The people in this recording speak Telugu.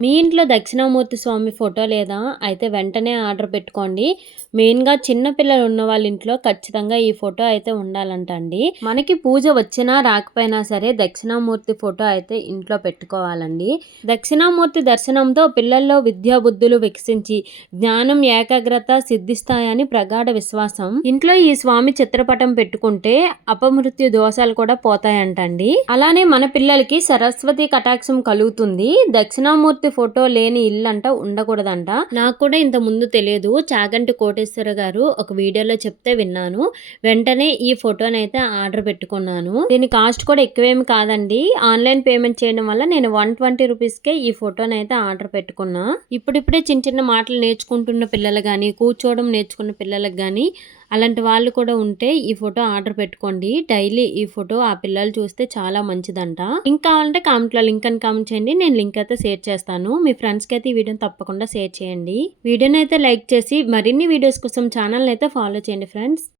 మీ ఇంట్లో దక్షిణామూర్తి స్వామి ఫోటో లేదా? అయితే వెంటనే ఆర్డర్ పెట్టుకోండి. మెయిన్గా చిన్నపిల్లలు ఉన్న వాళ్ళ ఇంట్లో ఖచ్చితంగా ఈ ఫోటో అయితే ఉండాలంట అండి మనకి పూజ వచ్చినా రాకపోయినా సరే దక్షిణామూర్తి ఫోటో అయితే ఇంట్లో పెట్టుకోవాలండి. దక్షిణామూర్తి దర్శనంతో పిల్లల్లో విద్యా బుద్ధులు వికసించి జ్ఞానం ఏకాగ్రత సిద్ధిస్తాయని ప్రగాఢ విశ్వాసం. ఇంట్లో ఈ స్వామి చిత్రపటం పెట్టుకుంటే అపమృత్యు దోషాలు కూడా పోతాయంటండి. అలానే మన పిల్లలకి సరస్వతి కటాక్షం కలుగుతుంది. దక్షిణామూర్తి ఫోటో లేని ఇల్లు అంట ఉండకూడదంట. నాకు కూడా ఇంత ముందు తెలియదు. చాగంటి కోటేశ్వర గారు ఒక వీడియోలో చెప్తే విన్నాను. వెంటనే ఈ ఫోటోని అయితే ఆర్డర్ పెట్టుకున్నాను. దీని కాస్ట్ కూడా ఎక్కువేమి కాదండి. ఆన్లైన్ పేమెంట్ చేయడం వల్ల నేను వన్ ట్వంటీ రూపీస్కే ఈ ఫోటోని అయితే ఆర్డర్ పెట్టుకున్నా. ఇప్పుడిప్పుడే చిన్న చిన్న మాటలు నేర్చుకుంటున్న పిల్లలు కానీ కూర్చోవడం నేర్చుకున్న పిల్లలకు కానీ అలాంటి వాళ్ళు కూడా ఉంటే ఈ ఫోటో ఆర్డర్ పెట్టుకోండి. డైలీ ఈ ఫోటో ఆ పిల్లలు చూస్తే చాలా మంచిదంట. లింక్ కావాలంటే కామెంట్లో లింక్ అని కామెంట్ చేయండి. నేను లింక్ అయితే షేర్ చేస్తాను. మీ ఫ్రెండ్స్కి అయితే ఈ వీడియోని తప్పకుండా షేర్ చేయండి. వీడియోని అయితే లైక్ చేసి మరిన్ని వీడియోస్ కోసం ఛానల్ అయితే ఫాలో చేయండి ఫ్రెండ్స్.